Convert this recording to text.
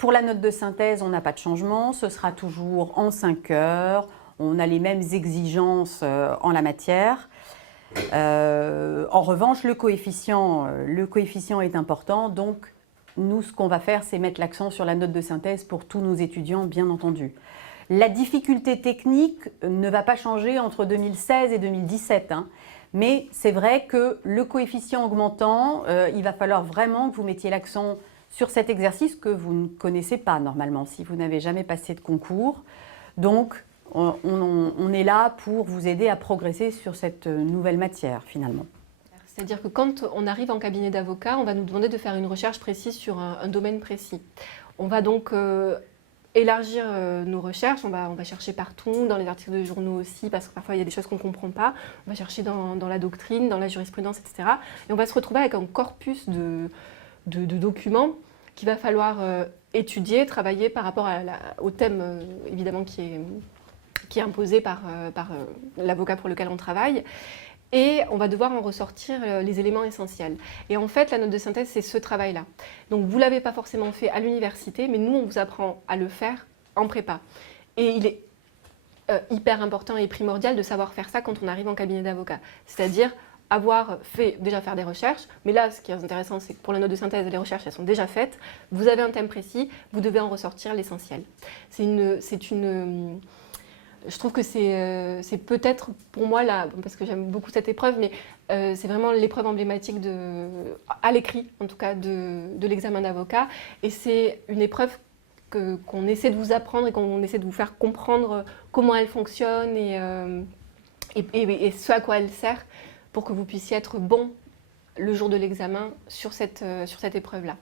Pour la note de synthèse, on n'a pas de changement, ce sera toujours en 5 heures, on a les mêmes exigences en la matière. En revanche, le coefficient est important, donc nous, ce qu'on va faire, c'est mettre l'accent sur la note de synthèse pour tous nos étudiants, bien entendu. La difficulté technique ne va pas changer entre 2016 et 2017, hein. Mais c'est vrai que le coefficient augmentant, il va falloir vraiment que vous mettiez l'accent sur cet exercice que vous ne connaissez pas normalement, si vous n'avez jamais passé de concours. Donc, on est là pour vous aider à progresser sur cette nouvelle matière, finalement. C'est-à-dire que quand on arrive en cabinet d'avocat, on va nous demander de faire une recherche précise sur un domaine précis. On va donc élargir nos recherches, on va chercher partout, dans les articles de journaux aussi, parce que parfois il y a des choses qu'on ne comprend pas. On va chercher dans la doctrine, dans la jurisprudence, etc. Et on va se retrouver avec un corpus de documents qu'il va falloir étudier, travailler par rapport au thème évidemment qui est imposé par l'avocat pour lequel on travaille. Et on va devoir en ressortir les éléments essentiels. Et en fait, la note de synthèse, c'est ce travail-là. Donc vous ne l'avez pas forcément fait à l'université, mais nous, on vous apprend à le faire en prépa. Et il est hyper important et primordial de savoir faire ça quand on arrive en cabinet d'avocat. C'est-à-dire déjà faire des recherches, mais là, ce qui est intéressant, c'est que pour la note de synthèse, les recherches, elles sont déjà faites. Vous avez un thème précis, vous devez en ressortir l'essentiel. Je trouve que c'est peut-être pour moi, parce que j'aime beaucoup cette épreuve, mais c'est vraiment l'épreuve emblématique à l'écrit, en tout cas, de l'examen d'avocat. Et c'est une épreuve qu'on essaie de vous apprendre et qu'on essaie de vous faire comprendre comment elle fonctionne et ce à quoi elle sert pour que vous puissiez être bon le jour de l'examen sur cette épreuve-là.